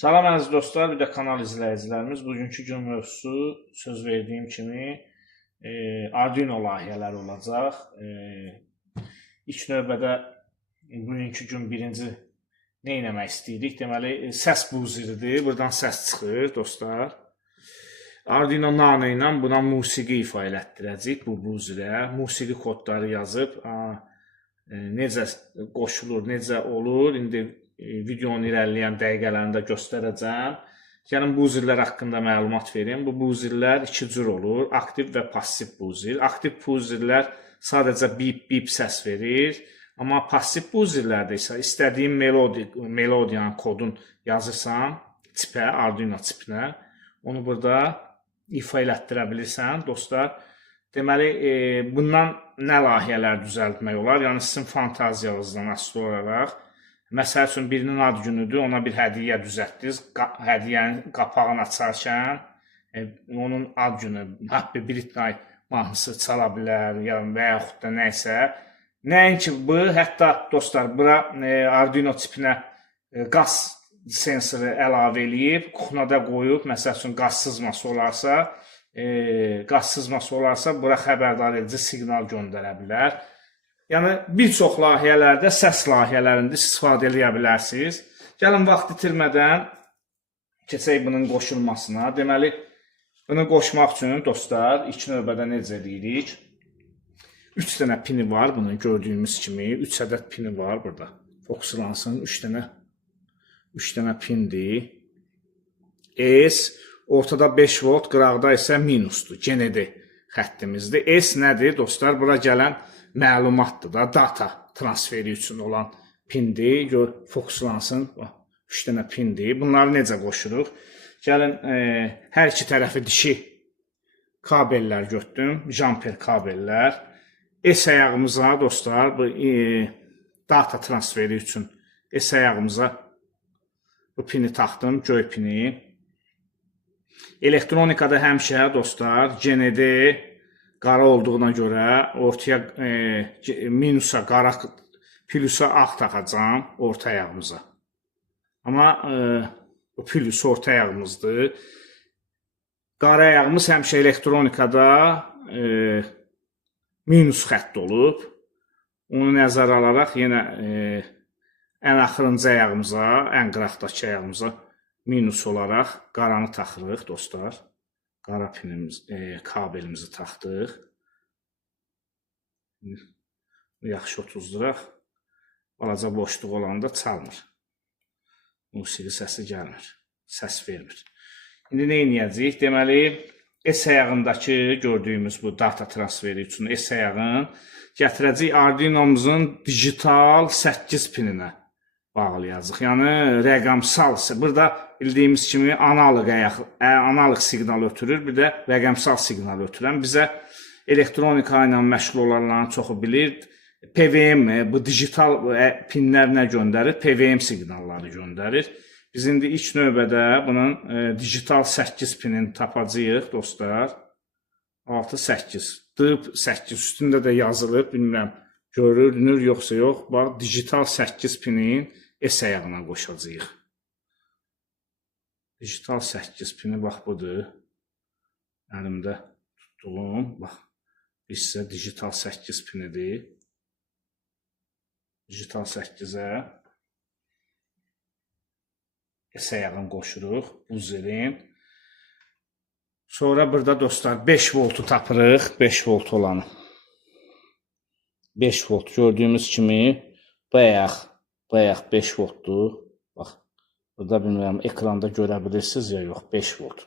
Salam əziz dostlar, bir də kanal izləyicilərimiz. Bugünkü gün mövzusu söz verdiyim kimi Arduino layihələri olacaq. İlk növbədə bugünkü gün birinci nə etmək istəyirik? Deməli, səs buzeridir. Buradan səs çıxır dostlar. Arduino Nano ilə buna musiqi ifa elətdirəcək bu buzerə. Musiqi kodları yazıb, necə qoşulur, necə olur, indi videonun irəliləyən dəqiqələrində göstərəcəm. Gəlin buzerlər haqqında məlumat verim. Bu buzerlər iki cür olur. Aktiv və passiv buzer. Aktiv buzerlər sadəcə bip-bip səs verir. Amma passiv buzerlərdə isə istədiyin melodiyanın kodun yazırsan tipə, Arduino tipinə. Onu burada ifa elətdirə bilirsən dostlar. Deməli, bundan nə layihələr düzəltmək olar? Yəni sizin fantaziyavızdan asılı olaraq. Məsəl üçün, birinin ad günüdür, ona bir hədiyyə düzəltdiniz. Hədiyyənin qapağını açarkən, onun ad günü, Happy Birthday mahnısı çala bilər, və yaxud da nəysə. Nəinki bu, hətta dostlar, bura Arduino tipinə qaz sensoru əlavə eləyib, kuxnada qoyub, məsəl üçün, qaz sızması olarsa, bura xəbərdar edici siqnal göndərə bilər. Yəni, bir çox layihələrdə, səs layihələrində istifadə edə bilərsiniz. Gəlin, vaxt itirmədən keçək bunun qoşulmasına. Deməli, bunu qoşmaq üçün, dostlar, ilk növbədə necə edirik? 3 dənə pini var, bunun gördüyümüz kimi. 3 ədəd pini var burada. Fokusulansın, 3 dənə pindir. S, ortada 5 volt, qıraqda isə minusdur, GND xəttimizdir. S nədir, dostlar? Bura gələn məlumatdır da, data transferi üçün olan pindir. Gör, fokuslansın, 3 dənə pindir. Bunları necə qoşuruq? Gəlin, hər iki tərəfi dişi kabellər götürdüm, jumper kabellər. S ayağımıza, dostlar, bu data transferi üçün S ayağımıza bu pini taxdım, göy pini. Elektronikada həmişə, dostlar, GND qara olduğuna görə ortaya minusa qara, plusa ağ taxacam orta ayağımıza. Amma bu plus orta ayağımızdır. Qara ayağımız həmişə elektronikada minus xətt olub. Onu nəzərə alaraq yenə ən axırıncı ayağımıza, ən qıraqdakı ayağımıza minus olaraq qaranı taxırıq dostlar. Qara pinimiz, kabelimizi taxdıq. Yaxşı otuzduraq. Balaca boşluq olanda çalmır. Musiqi səsi gəlmir. Səs vermir. İndi nə edəcəyik? Deməli, S ayağındakı gördüyümüz bu data transferi üçün S ayağını gətirəcək Arduino'muzun digital 8 pininə bağlayacaq. Yəni, rəqəmsal, burada bildiyimiz kimi analog siqnal ötürür, bir də rəqəmsal siqnal ötürən. Bizə elektronika ilə məşğul olanların çoxu bilir. PWM, bu digital pinlər nə göndərir? PWM siqnalları göndərir. Biz indi ilk növbədə bunun digital 8 pinini tapacağıq, dostlar. 6-8. Dıp 8 üstündə də yazılıb, bilmirəm, görünür, yoxsa yox. Bax, digital 8 pinin S ayağına qoşacağıq. Digital 8 pini, bax, budur. Əlimdə tutduğum, bax, hissə digital 8 pinidir. Digital 8-ə S ayağını qoşuruq, buzerin. Sonra burada, dostlar, 5 voltu tapırıq, 5 volt olanı. 5 volt gördüyümüz kimi bayaq 5 voltdur. Bax, burada bilmirəm, ekranda görə bilirsiniz ya, yox, 5 volt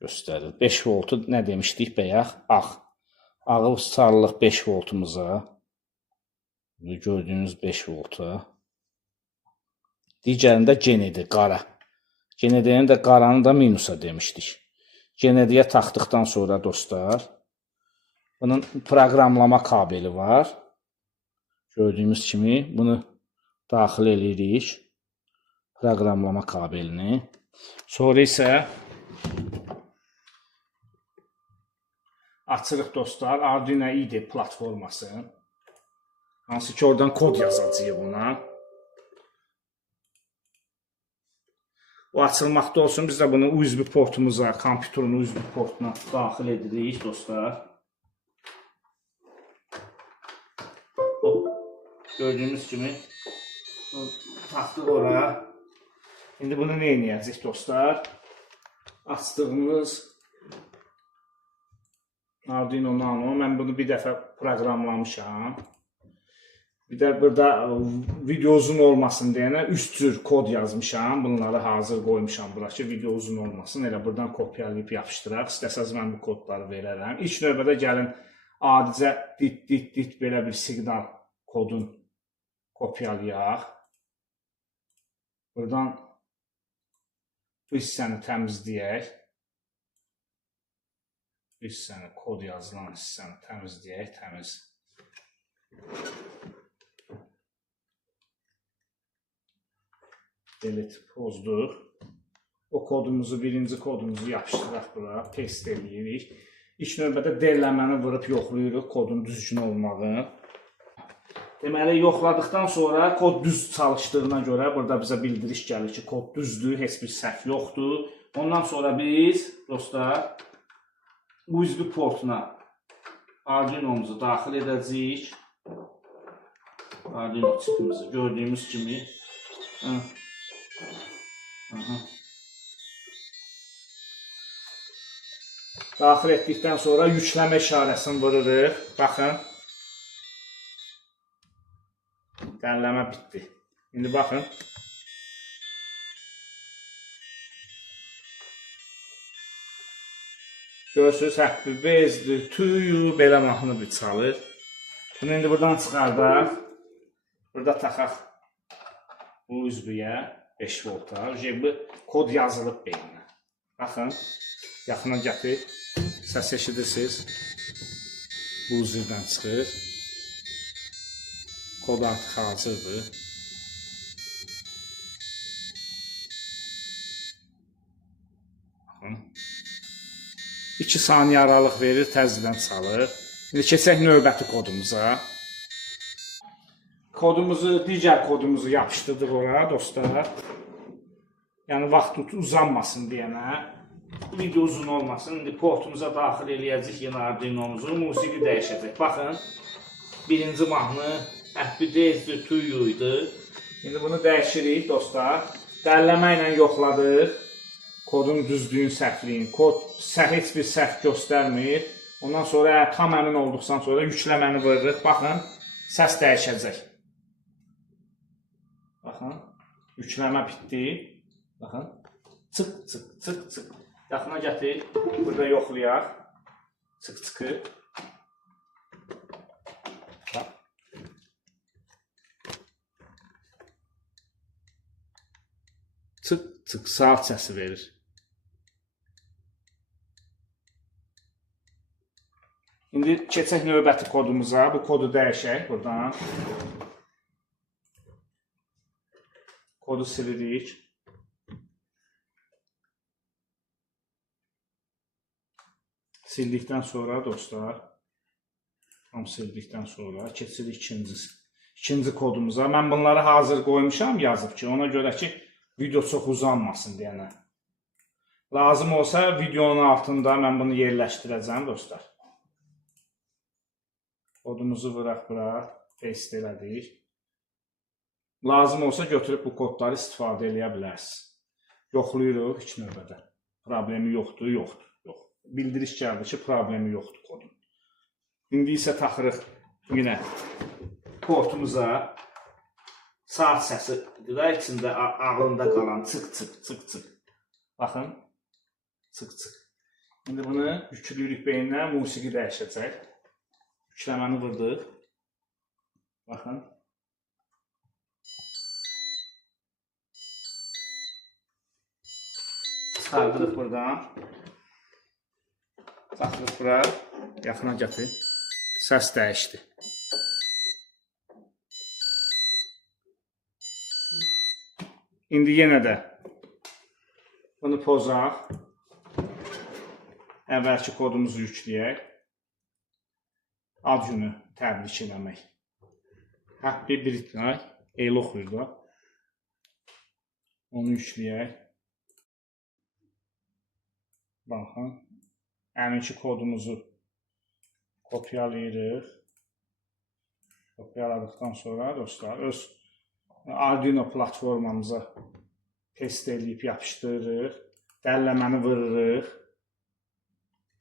göstərir. 5 voltu nə demişdik bayaq? Ağ. Ağı sarılıq 5 voltumuza. Gördüyünüz 5 volta. Digərində GND, qara. GND-nin də qaranı da minusa demişdik. GND-yə taxdıqdan sonra, dostlar, bunun proqramlama kabeli var. Gördüyümüz kimi bunu daxil edirik. Proqramlama kabelini. Sonra isə açırıq, dostlar, Arduino IDE platforması. Hansı ki, oradan kod yazacağıq ona. O açılmaqda olsun. Biz də bunu USB portumuza, kompüterin USB portuna daxil edirik dostlar. Gördüyünüz kimi taxdıq ora. İndi bunu nə edəcəyik dostlar? Açdığımız Arduino Nano. Mən bunu bir dəfə proqramlamışam. Bir də burada video uzun olmasın deyənə 3 cür kod yazmışam. Bunları hazır qoymuşam bura ki, video uzun olmasın. Elə buradan kopyalayıb yapışdıraq. İstəsəz mən bu kodları verərəm. İlk növbədə gəlin adicə dit belə bir siqnal kodun kopyalayaq. Buradan bu hissəni təmizləyək. Bu hissəni, kod yazılan hissəni təmizləyək, təmiz. Delete pozduq. O kodumuzu, birinci kodumuzu yapışdıraq bura, paste edirik. İlk növbədə dərləməni vurub yoxlayırıq kodun düzgün olmağı. Deməli, yoxladıqdan sonra kod düz çalışdığına görə burada bizə bildiriş gəlir ki, kod düzdür, heç bir səhv yoxdur. Ondan sonra biz, dostlar, USB portuna Arduino'muzu daxil edəcəyik. Arduino çipimizi gördüyümüz kimi. Daxil etdikdən sonra yükləmə işarəsini vururuq. Baxın. Dərləmə bitdi. İndi baxın. Görürsünüz, happy birthday to you belə mahnı bir çalır. Bunu indi buradan çıxardaq. Burada taxaq bu USB-yə 5 volta. Bu kod yazılıb beyninə. Baxın, yaxına gətir. Səs eşidirsiniz. Bu üzrdən çıxır. Kod artıq hazırdır. Baxın. 2 saniyə aralıq verir, təzədən çalır. İndi keçək növbəti kodumuza. Digər kodumuzu yapışdırdıq oraya dostlar. Yəni vaxt uzanmasın deyənə, video uzun olmasın. İndi portumuza daxil eləyəcək yenə Arduino'muzu, musiqi dəyişəcək. Baxın, birinci mahnı Happy Birthday to you idi. İndi bunu dəyişirik dostlar. Dərləmə ilə yoxladıq. Kodun düzlüyün, səhvliyin. Kod heç bir səhv göstərmir. Ondan sonra tam əmin olduqdan sonra yükləməni vururuq. Baxın, səs dəyişəcək. Baxın, yükləmə bitdi. Baxın, çık. Yaxına gətir, burada yoxlayaq. Çık. Çık, saat səsi verir. İndi keçək növbəti kodumuza. Bu kodu dəyişək buradan. Kodu silirik. Sildikdən sonra dostlar, sildikdən sonra keçirik ikinci kodumuza. Mən bunları hazır qoymuşam, yazıb ki, ona görə ki, video çox uzanmasın deyənə. Lazım olsa videonun altında mən bunu yerləşdirəcəm dostlar. Kodumuzu vuraq bura, paste elədik. Lazım olsa götürüb bu kodları istifadə eləyə bilərsiniz. Yoxlayırıq ilk növbədə. Problemi yoxdur, yox. Bildiriş gəldi ki, problemi yoxdur kodun. İndi isə taxırıq yenə portumuza. Saat səsi içində ağlında qalan çık. Baxın, çık. İndi bunu yüklüyürük beyninə, musiqi dəyişəcək. Yükləməni vurduq. Baxın. Çıxardırıq buradan. Baxırıq bura, yaxına gətir. Səs dəyişdi. İndi yenə də bunu pozaq. Əvvəlki kodumuzu yükləyək. Ad günü təbrik eləmək. Happy birthday. Eyl oxuyur da. Onu yükləyək. Baxın. Əminki kodumuzu kopyalayırıq. Kopyaladıqdan sonra dostlar öz Arduino platformamıza test edib yapışdırırıq. Dəlləməni vırırıq.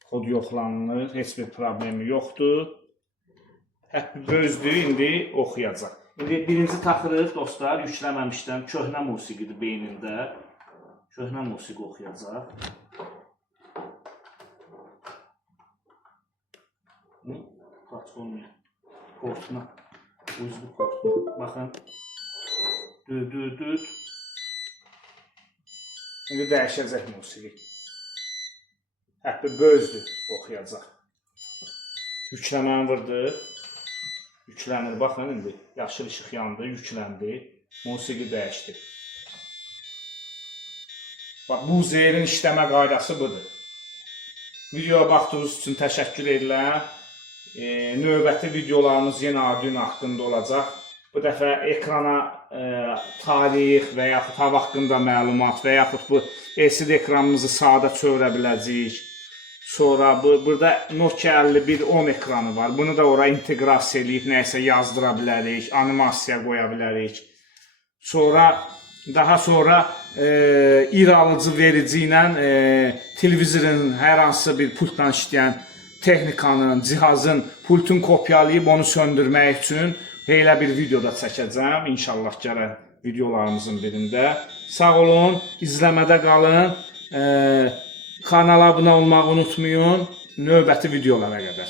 Kod yoxlanılır. Heç bir problemi yoxdur. Hətta gözdür, indi oxuyacaq. İndi birinci taxırıq dostlar, yükləməmişdən köhnə musiqidir beynində. Köhnə musiqi oxuyacaq. Platformaya, portuna, uzlu portuna. Baxın. Düt. İndi dəyişəcək musiqi. Hətta gözdür, oxuyacaq. Yükləməni vurdıq. Yüklənir, baxın indi. Yaşıl işıq yandı, yükləndi. Musiqi dəyişdi. Bax, bu Zerin işləmə qaydası budur. Videoya baxdığınız üçün təşəkkür edirəm. Növbəti videolarımız yenə Arduino haqqında olacaq. Bu dəfə ekrana tarix və yaxud hava haqqında məlumat və yaxud bu LCD ekranımızı sadə çevirə biləcəyik. Sonra burada Nokia 5110 ekranı var. Bunu da ora inteqrasiya edib nəyisə yazdıra bilərik, animasiya qoya bilərik. Daha sonra ir alıcı verici ilə televizorun hər hansı bir pultdan işləyən texnikanın, cihazın pultunu kopyalayıb onu söndürmək üçün elə bir videoda çəkəcəm. İnşallah gələn videolarımızın birində. Sağ olun, izləmədə qalın. Kanala abunə olmağı unutmayın. Növbəti videolara qədər.